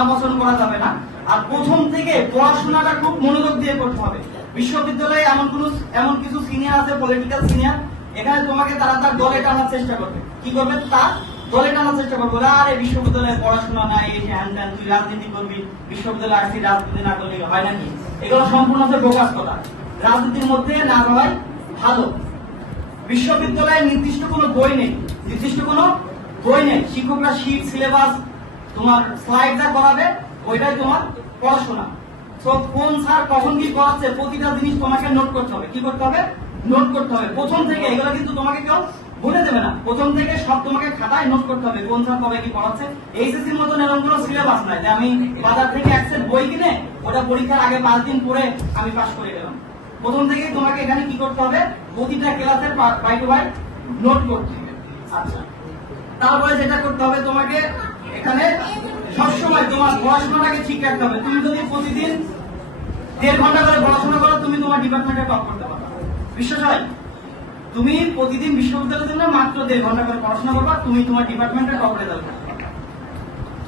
আচরণ করা যাবে না। আর প্রথম থেকে পড়াশোনাটা খুব মনোযোগ দিয়ে করতে হবে। বিশ্ববিদ্যালয়ে এমন কিছু সিনিয়র আছে, পলিটিক্যাল সিনিয়র, এখানে তোমাকে তারা তার দলে টানার চেষ্টা করবে। কি করবে? তার দলে টানার চেষ্টা করবে। আরে বিশ্ববিদ্যালয়ে পড়াশোনা নাই, এই হ্যান ত্যান, তুই রাজনীতি করবি, বিশ্ববিদ্যালয়ে আসছি রাজনীতি না করলে হয় নাকি? এগুলো সম্পূর্ণ হচ্ছে বোকাস কথা। রাজনীতির মধ্যে না হয় ভালো। বিশ্ববিদ্যালয়ে নির্দিষ্ট কোনো বই নেই, শিক্ষকরা শীট, সিলেবাস, তোমার স্লাইড যা করাবে ওইটাই তোমার পড়াশোনা। তো কোন স্যার কখন কি করাচ্ছে প্রতিটা জিনিস তোমাকে নোট করতে হবে। কি করতে হবে? নোট করতে হবে প্রথম থেকে। এগুলো কিন্তু তোমাকে কেউ বলে দেবে না, প্রথম থেকে সব তোমাকে খাতায় নোট করতে হবে কোন স্যার কবে কি পড়াচ্ছে। এইচএসসির মতন এরকম কোনো সিলেবাস নাই যে আমি বাজার থেকে এক সেট বই কিনে ওটা পরীক্ষার আগে 5 দিন পরে আমি পাস করে গেলাম। প্রথম থেকেই তোমাকে এখানে কি করতে হবে? প্রতিটা ক্লাসের বাই টু বাই নোট করতে হবে। আচ্ছা, তারপরে যেটা করতে হবে তোমাকে এখানে সবসময় তোমার পড়াশোনাটাকে ঠিক রাখতে হবে। তুমি যদি প্রতিদিন 1.5 ঘন্টা করে পড়াশোনা করো, তুমি তোমার ডিপার্টমেন্টে টপ করতে পারবে। বিশ্বাস হয়? তুমি প্রতিদিন বিশ্ববিদ্যালয়ের জন্য মাত্র 1.5 ঘন্টা করে পড়াশোনা করবা, তুমি তোমার ডিপার্টমেন্টে টপ রেজাল্ট করবে।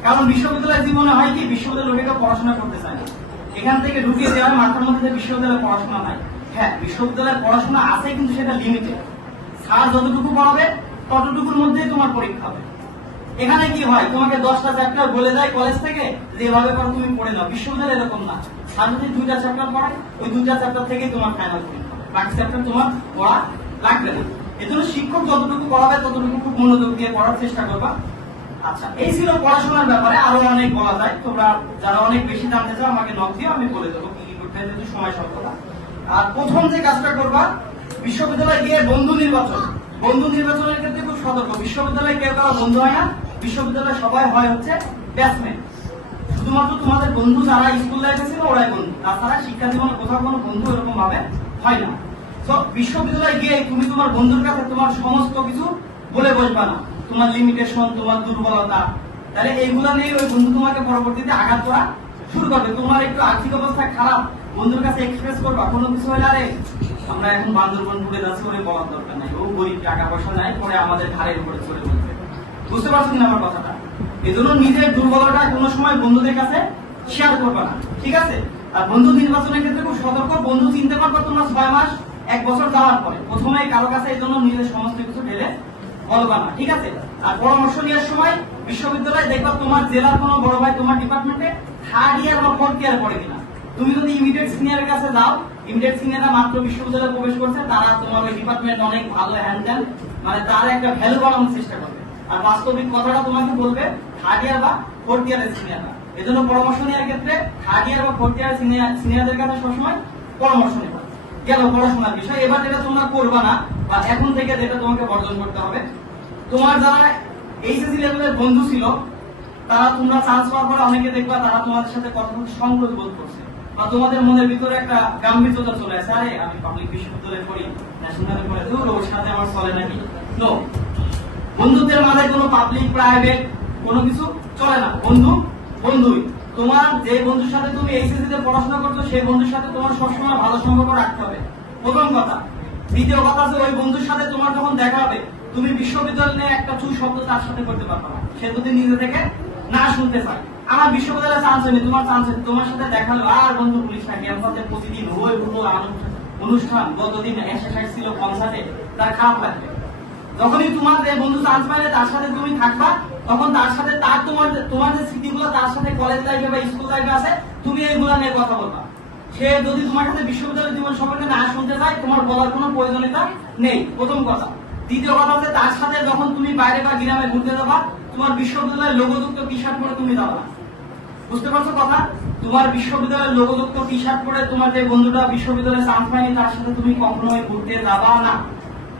কারণ বিশ্ববিদ্যালয়ের জীবনে হয় কি, বিশ্ববিদ্যালয় লোকেরা পড়াশোনা করতে চায় না। এখান থেকে ঢুকিয়ে দেওয়ার মাথার মধ্যে বিশ্ববিদ্যালয়ে পড়াশোনা নাই। হ্যাঁ, বিশ্ববিদ্যালয়ে পড়াশোনা আছে, কিন্তু সেটা লিমিটেড। স্যার যতটুকু পড়াবে ততটুকুর মধ্যেই তোমার পরীক্ষা হবে। এখানে কি হয়, তোমাকে 10টা চ্যাপ্টার বলে দেয় কলেজ থেকে, যেভাবে করো তুমি পড়ে নাও। বিশ্ববিদ্যালয়ে এরকম না। স্যার যদি 2টা চ্যাপ্টার পড়ায়, ওই 2টা চ্যাপ্টার থেকেই তোমার ফাইনাল পরীক্ষা হবে, বাকি চ্যাপ্টার তোমার পড়া লাগবে না। এজন্য শিক্ষক যতটুকু পড়াবে ততটুকু খুব মনোযোগ দিয়ে পড়ার চেষ্টা করবা। আচ্ছা, এই ছিল পড়াশোনার ব্যাপারে। আরো অনেক বলা যায়, তোমরা যারা অনেক বেশি জানতে চাও আমাকে নক দিও, আমি বলে দেবো কি কি করতে হয়, যদি সময় স্বল্পতা। আর প্রথম যে কাজটা করবা, বিশ্ববিদ্যালয়ে গিয়ে বন্ধু নির্বাচনের ক্ষেত্রে খুব সতর্ক। বিশ্ববিদ্যালয়ে কেউ কারো বন্ধু হয় না, বিশ্ববিদ্যালয়ে সবাই হয় হচ্ছে ব্যাচমেট। শুধুমাত্র তোমাদের বন্ধু যারা স্কুল লাইফে ছিল ওরাই বন্ধু, তাছাড়া শিক্ষা জীবনে কোথাও কোনো বন্ধু এরকম ভাবে হয় না। তো বিশ্ববিদ্যালয়ে গিয়ে তুমি তোমার বন্ধুর কাছে তোমার সমস্ত কিছু বলে বসবা না, তোমার লিমিটেশন, তোমার দুর্বলতা। তাহলে এইগুলা নিয়ে ওই বন্ধু তোমাকে পরবর্তীতে আঘাত করা শুরু করবে। তোমার একটু আর্থিক অবস্থা খারাপ, বন্ধুর কাছে এক্সপ্রেস করবা। কোনো কিছু হলে আরে আমরা এখন বান্দরবন ঘুরে যাচ্ছি, ওরে বলার দরকার নাই, ও গরিব, টাকা পয়সা নাই, পরে আমাদের ঘাড়ের উপরে চলে বলবে। বুঝতে পারছো কিনা আমার কথাটা? এই জন্য নিজের দুর্বলতা কোনো সময় বন্ধুদের কাছে শেয়ার করবা না, ঠিক আছে? আর বন্ধু নির্বাচনের ক্ষেত্রে খুব সতর্ক। বন্ধু চিনতে পারবো তোমরা 6 মাস 1 বছর যাওয়ার পরে। প্রথমে কারো কাছে এই জন্য নিজের সমস্ত কিছু ঢেলে বলবা না, ঠিক আছে? আর পরামর্শ নেওয়ার সময় বিশ্ববিদ্যালয়ে দেখবা তোমার জেলার কোনো বড় ভাই তোমার ডিপার্টমেন্টে 3rd ইয়ার বা 4th ইয়ার পড়ে কিনা। তুমি যদি ইমিডিয়েট সিনিয়রের কাছে যাও, ইমিডিয়েট সিনিয়ররা মাত্র বিশ্ববিদ্যালয়ে প্রবেশ করছে, তারা তোমার ওই ডিপার্টমেন্ট অনেক ভালো হ্যান্ডেল, মানে তার একটা ভ্যালু বাড়ানোর চেষ্টা করবে। আর বাস্তবিক কথাটা তোমাকে বলবে 3rd ইয়ার বা 4th ইয়ারের সিনিয়ররা। এজন্য পরামর্শ নেওয়ার ক্ষেত্রে 3rd ইয়ার বা 4th ইয়ার সিনিয়রদের কাছে সবসময় পরামর্শ নেবে। গেল পড়াশোনার বিষয়। এবার যেটা তোমরা করবা না, বা এখন থেকে যেটা তোমাকে বর্জন করতে হবে, তোমার যারা এইচএসসি লেভেলের বন্ধু ছিল, তারা তোমরা চান্স পাওয়ার পরে অনেকে দেখবা তারা তোমাদের সাথে কথা বলতে সংকোচ বোধ করছে, বা তোমাদের মনের ভিতরে একটা গাম্ভীর্যতা চলে আসে, আরে আমি পাবলিক বিশ্ববিদ্যালয়ে পড়ি, ন্যাশনালে পড়ে, দূর ওর সাথে আমার চলে নাকি। নো, বন্ধুদের মাঝে কোনো পাবলিক প্রাইভেট কোনো কিছু চলে না। বন্ধু বন্ধুই। তোমার যে বন্ধুর সাথে তুমি এইচএসসি তে পড়াশোনা করছো, সেই বন্ধুর সাথে তোমার সবসময় ভালো সম্পর্ক রাখতে হবে, প্রথম কথা। দ্বিতীয় কথা হচ্ছে ওই বন্ধুর সাথে তোমার যখন দেখা হবে, তুমি বিশ্ববিদ্যালয় নিয়ে একটা চু শব্দ তার সাথে করতে পারবে না। সে যদি নিজে থেকে না শুনতে চায়, আমার বিশ্ববিদ্যালয়ে চান্স হয়নি, তোমার চান্স হয়নি, তোমার সাথে দেখা হলো, আর বন্ধু পুলিশ না, ক্যাম্পাসে প্রতিদিন হই হুলো অনুষ্ঠান, গতদিন এসএসআই ছিল কনসার্টে, তার খারাপ লাগবে। যখনই তোমার যে বন্ধু চান্স পাইলে তার সাথে তুমি থাকবা, তখন তার সাথে তার তোমার যে স্মৃতিগুলো তার সাথে কলেজ লাইফে বা স্কুল লাইফে আছে, তুমি এইগুলো নিয়ে কথা বলবা। সে যদি তোমার সাথে বিশ্ববিদ্যালয় জীবন সম্পর্কে না শুনতে চায়, তোমার বলার কোনো প্রয়োজনীয়তা নেই, প্রথম কথা। দ্বিতীয় কথা হচ্ছে তার সাথে যখন তুমি বাইরে বা গ্রামে ঘুরতে যাবা, তোমার বিশ্ববিদ্যালয়ের লোগোযুক্ত টি শার্ট পরে তুমি যাবা না। বুঝতে পারছো কথা? তোমার বিশ্ববিদ্যালয়ের লোগোযুক্ত টি শার্ট পরে তোমার যে বন্ধুটা বিশ্ববিদ্যালয়ে চান্স পায়নি, তার সাথে তুমি কখনোই ঘুরতে যাবা না।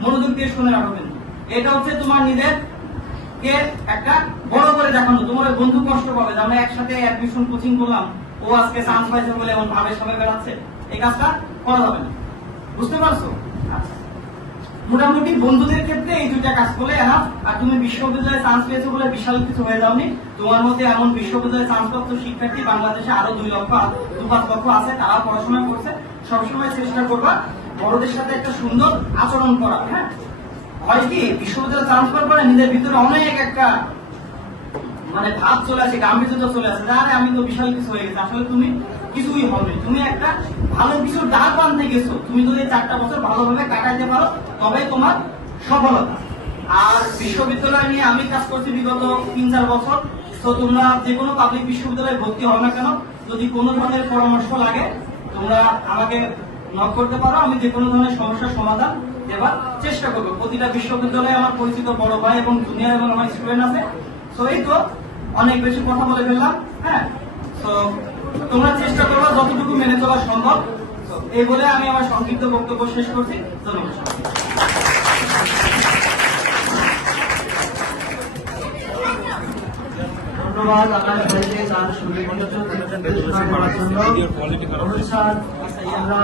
মনোযোগ দিয়ে শুনে রাখো কিন্তু। এটা হচ্ছে তোমার নিজের কে একটা বড় করে দেখানো। তোমার বন্ধু কষ্ট পাবে যে আমরা একসাথে অ্যাডমিশন কোচিং করলাম, ও আজকে চান্স পাইছে বলে এমন ভাবে সবাই বেড়াচ্ছে, এই কাজটা করা যাবে না। বুঝতে পারছো? আচ্ছা, মোটামুটি বন্ধুদের ক্ষেত্রে এই 2টা কাজ করলে এনাফ। আর তুমি বিশ্ববিদ্যালয়ে চান্স পেয়েছো বলে বিশাল কিছু হয়ে যাওনি। তোমার মধ্যে এমন বিশ্ববিদ্যালয়ে চান্স প্রাপ্ত শিক্ষার্থী বাংলাদেশে আরো 2 লক্ষ 2-5 লক্ষ আছে, তারা পড়াশোনা করছে। সবসময় চেষ্টা করবা বড়দের সাথে একটা সুন্দর আচরণ করা। হ্যাঁ, হয় কি বিশ্ববিদ্যালয়ে চান্স পাওয়ার পরে নিজের ভিতরে অনেক একটা মানে ভাব চলে আসে, গাম্ভীর্যতা চলে আসে, আরে আমি তো বিশাল কিছু হয়ে গেছে। আসলে তুমি কিছুই হবে, তুমি একটা ভালো কিছু ডাল বানতে গেছো। তুমি যদি 4টা বছর ভালোভাবে কাটাইতে পারো তবেই তোমার সফলতা। আর বিশ্ববিদ্যালয় নিয়ে আমি কাজ করছি বিগত 3-4 বছর। তো তোমরা যে কোনো পাবলিক বিশ্ববিদ্যালয়ে ভর্তি হও না কেন, যদি কোনো ধরনের পরামর্শ লাগে তোমরা আমাকে নক করতে পারো, আমি যে কোনো ধরনের সমস্যার সমাধান দেবার চেষ্টা করবো। প্রতিটা বিশ্ববিদ্যালয়ে আমার পরিচিত বড় ভাই এবং জুনিয়র এবং আমার স্টুডেন্ট আছে। তো এই তো অনেক বেশি কথা বলে ফেললাম। হ্যাঁ, তো তোমরা চেষ্টা করবো যতটুকু মেনে চলা সম্ভব। এই বলে আমি আমার সংক্ষিপ্ত বক্তব্য শেষ করছি। ধন্যবাদ। ধন্যবাদ আকাশ ভাইকে তার সুবিধার জন্য। আমরা